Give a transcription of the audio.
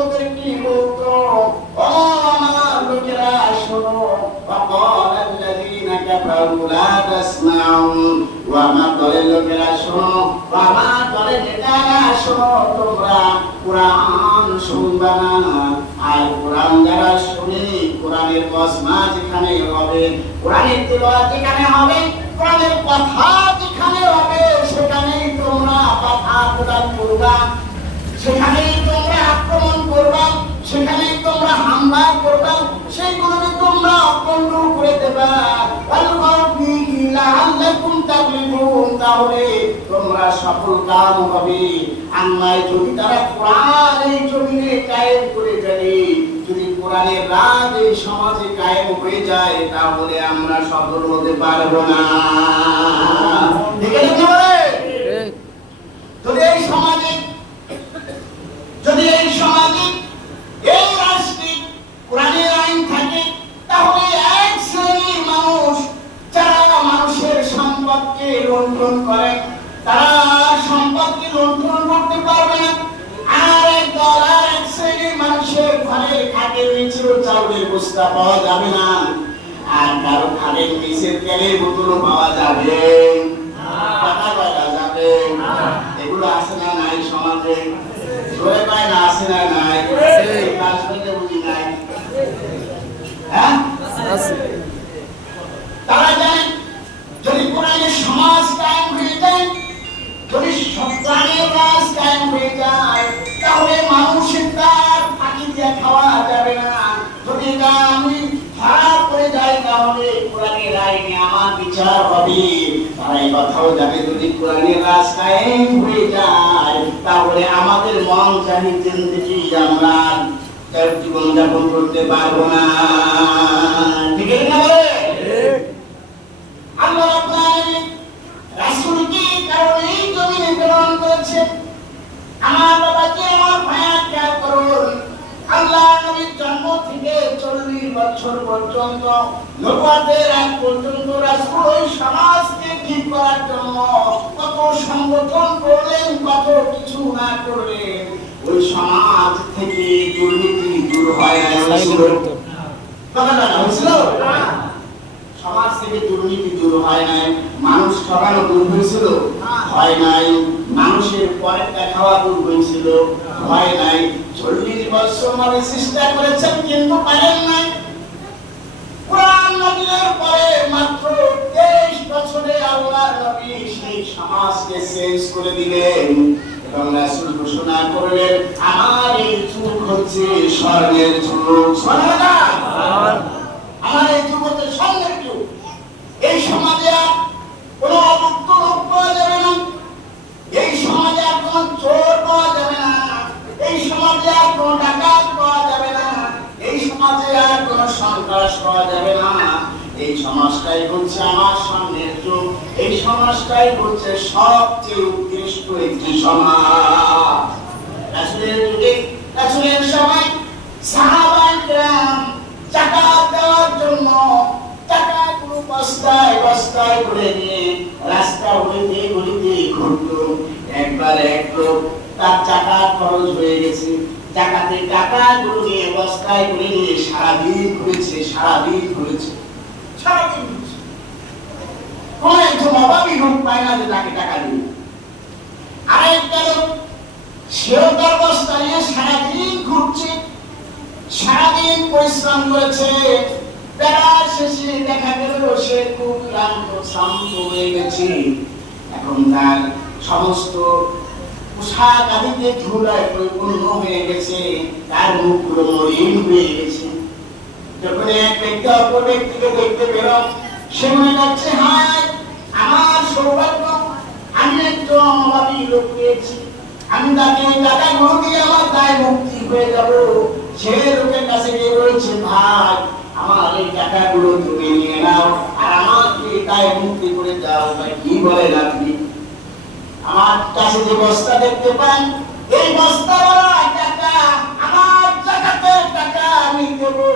লোকের কি বলতো, ও আমার লোকেরা শোনো, وقال الذين كفروا لا تسمعوا, আমার দলের লোকেরা শোনো, আমার দলের নেতারা শোনো, তোমরা কোরআন শুনবা না। আর কোরআন যারা শুনে, কোরআনের মজমা যেখানে হবে, কোরআনের তেলাওয়াত যেখানে হবে, কোরআনের কথা যেখানে হবে, সেখানেই তোমরা কথা প্রদান করবা, সেখানেই তোমরা আক্রমণ করবা, সেখানেই তোমরা হামলা করবা, সেইগুলো তোমরা অপন্ন করে দেবা। তাহলে তোমরা সফল কাম হবে। আল্লাহ যদি তারা কোরআন এই জমিনে কায়েম করে ফেলে, যদি কোরআনের রাজ এই সমাজে কায়েম হয়ে যায়, তাহলে আমরা সফল হতে পারবো না। ঠিক আছে কি বলে? যদি এই সমাজে এই রাষ্ট্রে কোরআনের আইন থাকে, তাহলে এক শ্রেণীর মানুষ যারা মানুষের সম্পদকে লুণ্ঠন করে, তারা সম্পদকে লুণ্ঠন করতে পারবে না। আর এক শ্রেণীর মানুষের ঘরের খাটের নিচেও চাউলের বস্তা পাওয়া যাবে না, আর কারো খাটের নিচের তেলের বোতলও পাওয়া যাবে যাবে। এগুলো আছে না নাই সমাজে? জোরে পায় না, আছে না নাই? বুঝি নাই। হ্যাঁ, তারা জানেন যদি কোরআনের সমাজ কায়েম হয়ে যায়, যদি সন্তানের রাজ কায়েম হয়ে যায়, তাহলে মানুষের তার ফাঁকি দিয়ে খাওয়া যাবে না। যদি আমি খারাপ করে যাই, তাহলে কোরআনের আইনে আমার বিচার হবে। তারা এই কথাও জানে যদি কোরআনের রাজ কায়েম হয়ে যায়, তাহলে আমাদের মন চাহি জিন্দেগি আমরা জীবন যাপন করতে পারবো না। ঠিক আছে না? আল্লাহ রাব্বুল আলামিন রাসূলকে কারণ এই জমিনে প্রেরণ করেছেন। আমার বাবাজি, আমার ভাইয়া, খেয়াল করুন, আল্লাহ নবীর জন্ম থেকে 40 বছর পর্যন্ত, নবুয়তের আগ পর্যন্ত রাসূল ওই সমাজকে ঠিক করার জন্য কত সংগঠন করলেন, কত কিছু না করলেন। ওই সমাজ থেকে দুর্নীতি দূর হয় না, হয়েছিল? কথাটা হয়েছিল? সমাজ থেকে দুর্নীতি দূর হয় নাই, মানুষ ঠকানো দূর হয়েছিল? হয় নাই। মানুষের পরেরটা খাওয়া দূর হয়েছিল? হয় নাই। 40 বছর মানে চেষ্টা করেছেন, কিন্তু পারেন নাই। কোরআন নাযিলের পরে মাত্র 23 বছরে আল্লাহর নবী সেই সমাজকে চেঞ্জ করে দিলেন এবং রাসূল ঘোষণা করলেন, আমার এই যুগ হচ্ছে স্বর্ণের যুগ। সুবহানাল্লাহ। আমার এই যুগ হচ্ছে স্বর্ণের যুগ। এই সমাজে আর কোনো অভুক্ত লোক পাওয়া যাবে না, এই সমাজে আর কোনো চোর পাওয়া যাবে না, এই সমাজে আর কোনো ডাকাত পাওয়া যাবে না, এই সমাজে আর কোনো সন্ত্রাস পাওয়া যাবে না। এই সমাজটাই হচ্ছে আমার সামনের যুগ। এই সমাজটাই হচ্ছে সবচেয়ে উৎকৃষ্ট একটি সমাজ। রাসূলের যুগে, রাসূলের সময় সাহাবায়ে কেরাম যাকাত দেওয়ার জন্য টাকাগুলো বস্তায় বস্তায় করে নিয়ে রাস্তা হইতে গলিতে ঘুরতো। একবার এক লোক, তার জাকাত খরচ হয়ে গেছে, জাকাতের টাকাগুলো নিয়ে বস্তায় করে নিয়ে সারাদিন ঘুরেছে। কোন একজন অভাবী লোক পায় না যে তাকে টাকা দিবে। আরেকটা লোক, সেও তার বস্তা নিয়ে সারাদিন ঘুরছে, সারাদিন পরিশ্রম করেছে, বেলার শেষে দেখা গেল সে খুব ক্লান্ত হয়ে গেছে। এখন তার সমস্ত পোশাক আদিতে ধুলায় পরিপূর্ণ হয়ে গেছে, তার মুখগুলো মলিন হয়ে গেছে। যখন এক ব্যক্তি অপর ব্যক্তিকে দেখতে পেল, সে মনে করছে, হায় আমার সৌভাগ্য, আমি একজন অভাবী লোক পেয়েছি, আমি তাকে টাকাগুলো দিয়ে আমার দায় মুক্তি হয়ে যাব। সে লোকের কাছে গিয়ে বলছে, ভাই আমার এই টাকাগুলো তুমি নিয়ে নাও আর আমাকে দায় মুক্তি করে দাও। ভাই কি বলেন আপনি? আমার কাছে যে বস্তা দেখতে পান, এই বস্তা টাকা আমার জাকাতের টাকা আমি দেবো।